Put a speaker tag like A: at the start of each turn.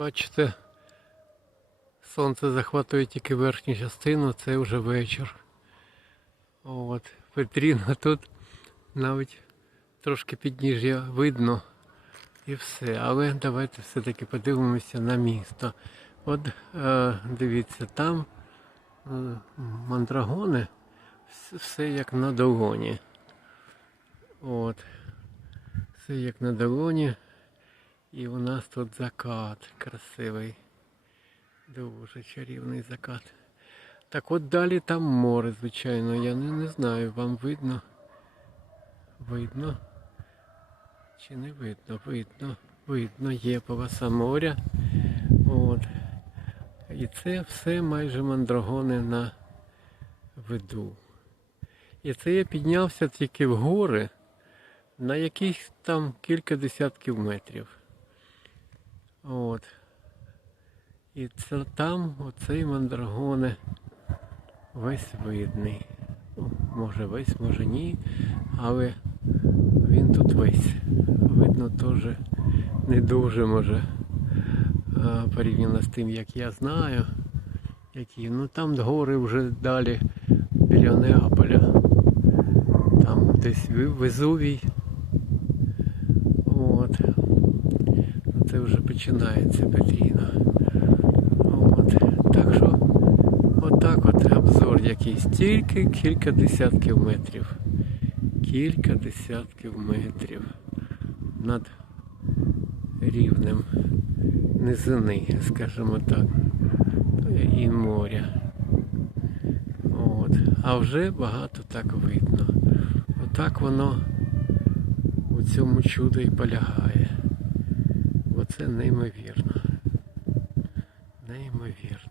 A: Бачите, сонце захватує тільки верхню частину, це вже вечір. От, Петріна тут навіть трошки підніжжя видно і все. Але давайте все-таки подивимося на місто. От е, дивіться, там е, мандрагони, все, як на долоні. От. Все як на долоні. І у нас тут закат красивий. Дуже чарівний закат. Так от далі там море, звичайно. Я не, не знаю, вам видно. Видно. Чи не видно? Видно. Видно, є полоса моря. От. І це все майже мандрагони на виду. І це я піднявся тільки в гори на якихось там кілька десятків метрів. От. І це там оцей мандрагоне весь видний. Ну, Може весь, може ні, але він тут весь. Видно теж не дуже може порівняно з тим, як я знаю. Які. Ну там гори вже далі біля Неаполя. Там десь Везувій. От. Це вже починається Петріна. От. Так що отак от обзор якийсь. Тільки кілька десятків метрів. Кілька десятків метрів над рівнем низини, скажімо так, і моря. От. А вже багато так видно. Отак воно у цьому чудо і полягає. Оце неймовірно. Неймовірно.